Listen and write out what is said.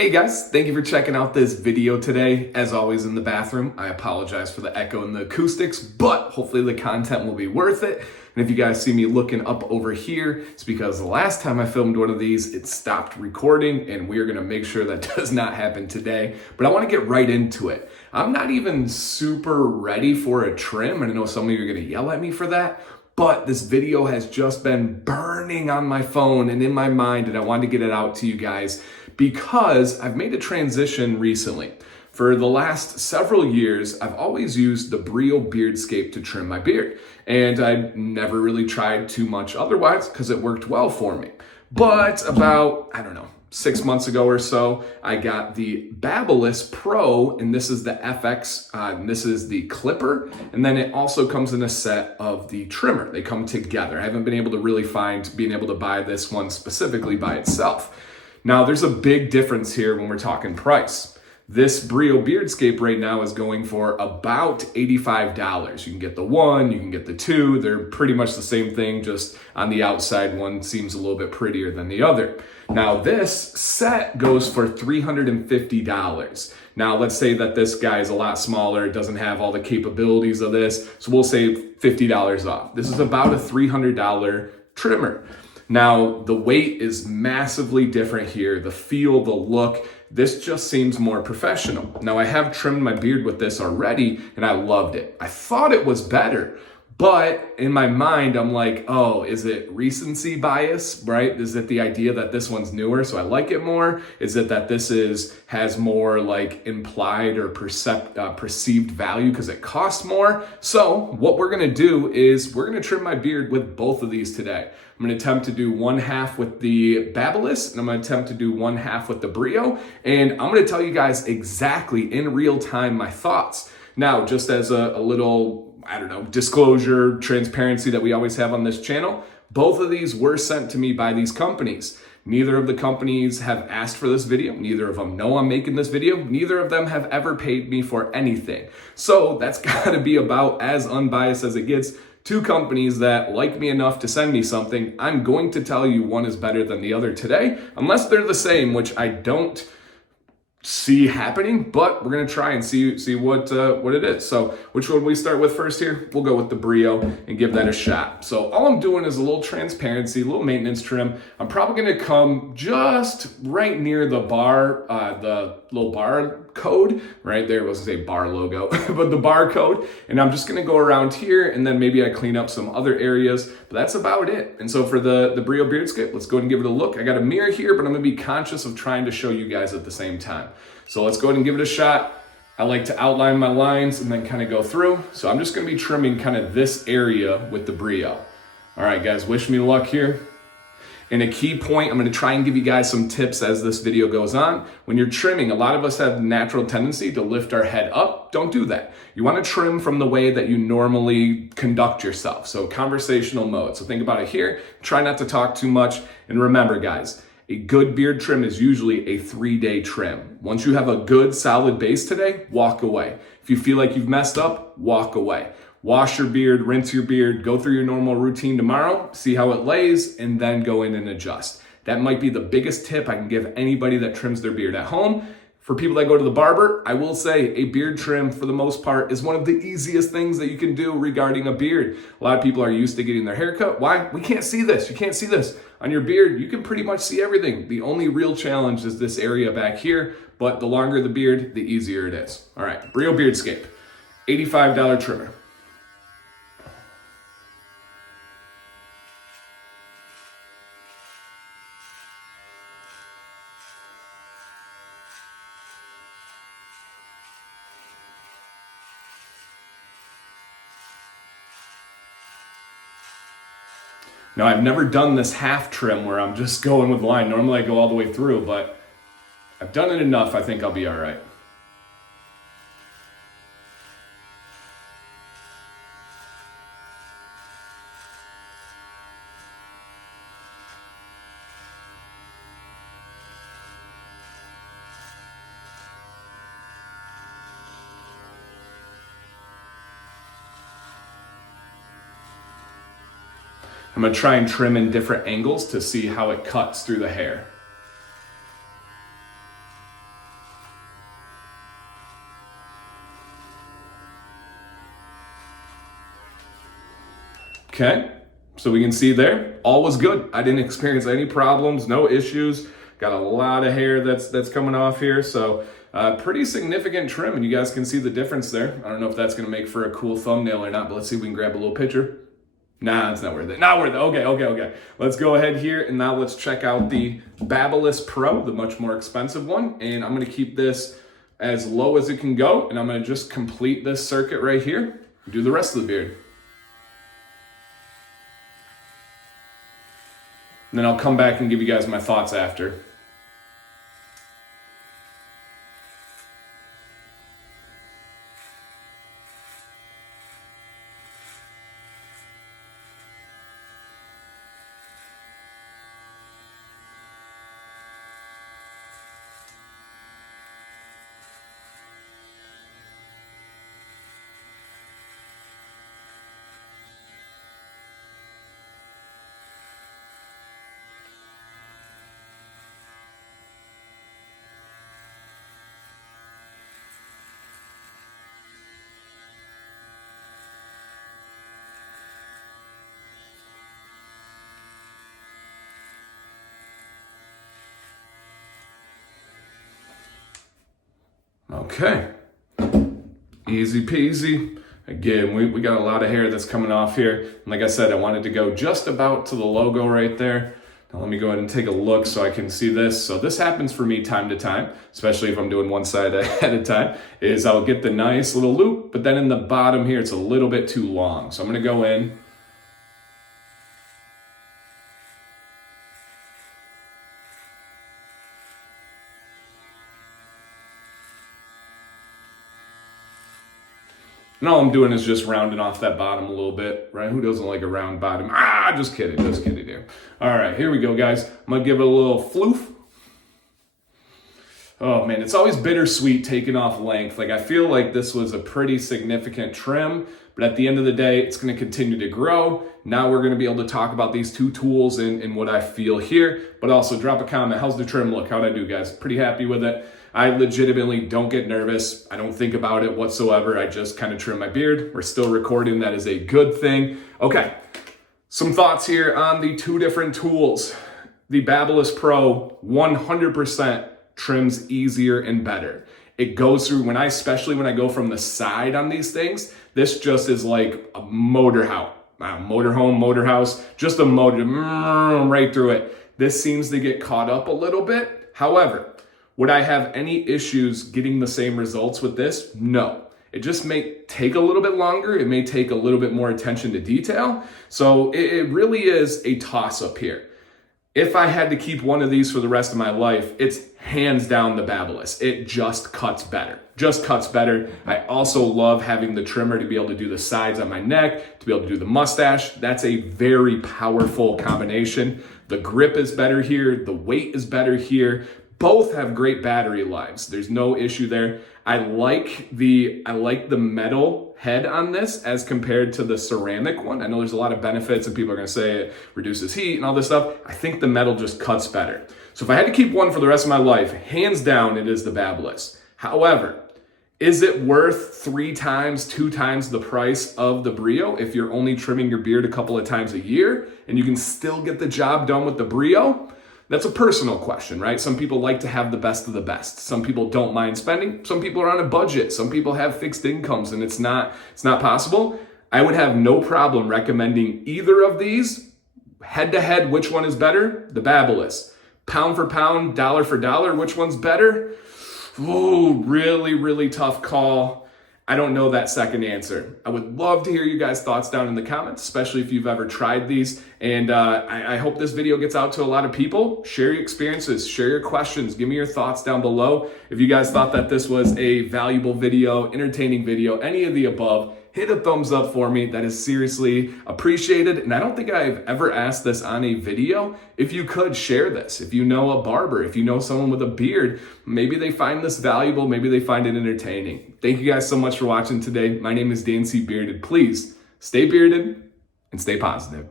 Hey guys, thank you for checking out this video today. As always in the bathroom, I apologize for the echo and the acoustics, but hopefully the content will be worth it. And if you guys see me looking up over here, it's because the last time I filmed one of these, it stopped recording, and we're gonna make sure that does not happen today. But I wanna get right into it. I'm not even super ready for a trim, and I know some of you are gonna yell at me for that, but this video has just been burning on my phone and in my mind, and I wanted to get it out to you guys because I've made a transition recently. For the last several years, I've always used the Brio Beardscape to trim my beard, and I never really tried too much otherwise because it worked well for me. But about, 6 months ago or so, I got the BabylissPro, and this is the FX, and this is the clipper, and then it also comes in a set of the trimmer. They come together. I haven't been able to really find being able to buy this one specifically by itself. Now, there's a big difference here when we're talking price. This Brio Beardscape right now is going for about $85. You can get the one, you can get the two. They're pretty much the same thing, just on the outside, one seems a little bit prettier than the other. Now, this set goes for $350. Now, let's say that this guy is a lot smaller, doesn't have all the capabilities of this, so we'll save $50 off. This is about a $300 trimmer. Now, the weight is massively different here. The feel, the look, this just seems more professional. Now, I have trimmed my beard with this already, and I loved it. I thought it was better, but in my mind, I'm like, oh, is it recency bias, right? Is it the idea that this one's newer, so I like it more? Is it that this has more like implied or perceived value because it costs more? So what we're gonna do is we're gonna trim my beard with both of these today. I'm gonna attempt to do one half with the Babyliss, and I'm gonna attempt to do one half with the Brio, and I'm gonna tell you guys exactly in real time my thoughts. Now, just as a little, disclosure, transparency that we always have on this channel, both of these were sent to me by these companies. Neither of the companies have asked for this video. Neither of them know I'm making this video. Neither of them have ever paid me for anything. So that's gotta be about as unbiased as it gets. Two companies that like me enough to send me something. I'm going to tell you one is better than the other today, unless they're the same, which I don't see happening, but we're gonna try and see what it is. So which one we start with first here? We'll go with the Brio and give that a shot. So all I'm doing is a little transparency, a little maintenance trim. I'm probably gonna come just right near the bar, the little bar code right there. I was gonna say bar logo, but the bar code. And I'm just gonna go around here, and then maybe I clean up some other areas, but that's about it. And so for the Brio Beardscape, let's go ahead and give it a look. I got a mirror here, but I'm gonna be conscious of trying to show you guys at the same time. So let's go ahead and give it a shot. I like to outline my lines and then kind of go through. So I'm just gonna be trimming kind of this area with the Brio. All right, guys, wish me luck here. And a key point, I'm gonna try and give you guys some tips as this video goes on. When you're trimming, a lot of us have the natural tendency to lift our head up. Don't do that. You wanna trim from the way that you normally conduct yourself. So conversational mode. So think about it here. Try not to talk too much. And remember, guys, a good beard trim is usually a 3-day trim. Once you have a good solid base today, walk away. If you feel like you've messed up, walk away. Wash your beard, rinse your beard, go through your normal routine tomorrow, see how it lays, and then go in and adjust. That might be the biggest tip I can give anybody that trims their beard at home. For people that go to the barber, I will say a beard trim, for the most part, is one of the easiest things that you can do regarding a beard. A lot of people are used to getting their hair cut. Why? We can't see this. You can't see this. On your beard, you can pretty much see everything. The only real challenge is this area back here, but the longer the beard, the easier it is. All right, Brio Beardscape, $85 trimmer. Now, I've never done this half trim where I'm just going with line. Normally I go all the way through, but I've done it enough. I think I'll be all right. I'm gonna try and trim in different angles to see how it cuts through the hair. Okay, so we can see there, all was good. I didn't experience any problems, no issues. Got a lot of hair that's coming off here, so pretty significant trim, and you guys can see the difference there. I don't know if that's gonna make for a cool thumbnail or not, but let's see if we can grab a little picture. Nah, it's not worth it. Not worth it. Okay. Let's go ahead here, and now let's check out the BabylissPro, the much more expensive one, and I'm gonna keep this as low as it can go, and I'm gonna just complete this circuit right here, do the rest of the beard. And then I'll come back and give you guys my thoughts after. Okay, easy peasy. Again, we got a lot of hair that's coming off here. And like I said, I wanted to go just about to the logo right there. Now let me go ahead and take a look so I can see this. So this happens for me time to time, especially if I'm doing one side at a time, is I'll get the nice little loop, but then in the bottom here, it's a little bit too long. So I'm gonna go in. And all I'm doing is just rounding off that bottom a little bit, right? Who doesn't like a round bottom? Just kidding there. All right, here we go, guys. I'm gonna give it a little floof. Oh man, it's always bittersweet taking off length. Like I feel like this was a pretty significant trim, but at the end of the day, it's gonna continue to grow. Now we're gonna be able to talk about these two tools and what I feel here, but also drop a comment. How's the trim look? How'd I do, guys? Pretty happy with it. I legitimately don't get nervous. I don't think about it whatsoever. I just kind of trim my beard. We're still recording. That is a good thing. Okay, some thoughts here on the two different tools. The BabylissPro 100% trims easier and better. It goes through, especially when I go from the side on these things, this just is like a motorhome, just a motor right through it. This seems to get caught up a little bit. However, would I have any issues getting the same results with this? No. It just may take a little bit longer. It may take a little bit more attention to detail. So it really is a toss-up here. If I had to keep one of these for the rest of my life, it's hands down the Babyliss. It just cuts better. I also love having the trimmer to be able to do the sides on my neck, to be able to do the mustache. That's a very powerful combination. The grip is better here. The weight is better here. Both have great battery lives. There's no issue there. I like the metal head on this as compared to the ceramic one. I know there's a lot of benefits and people are gonna say it reduces heat and all this stuff. I think the metal just cuts better. So if I had to keep one for the rest of my life, hands down, it is the Babyliss. However, is it worth 2 times the price of the Brio if you're only trimming your beard a couple of times a year and you can still get the job done with the Brio? That's a personal question, right? Some people like to have the best of the best. Some people don't mind spending. Some people are on a budget. Some people have fixed incomes and it's not possible. I would have no problem recommending either of these. Head to head, which one is better? The Babyliss. Pound for pound, dollar for dollar, which one's better? Ooh, really, really tough call. I don't know that second answer. I would love to hear you guys' thoughts down in the comments, especially if you've ever tried these. And I hope this video gets out to a lot of people. Share your experiences, share your questions, give me your thoughts down below. If you guys thought that this was a valuable video, entertaining video, any of the above, hit a thumbs up for me. That is seriously appreciated. And I don't think I've ever asked this on a video. If you could share this, if you know a barber, if you know someone with a beard, maybe they find this valuable, maybe they find it entertaining. Thank you guys so much for watching today. My name is Dan C. Bearded. Please stay bearded and stay positive.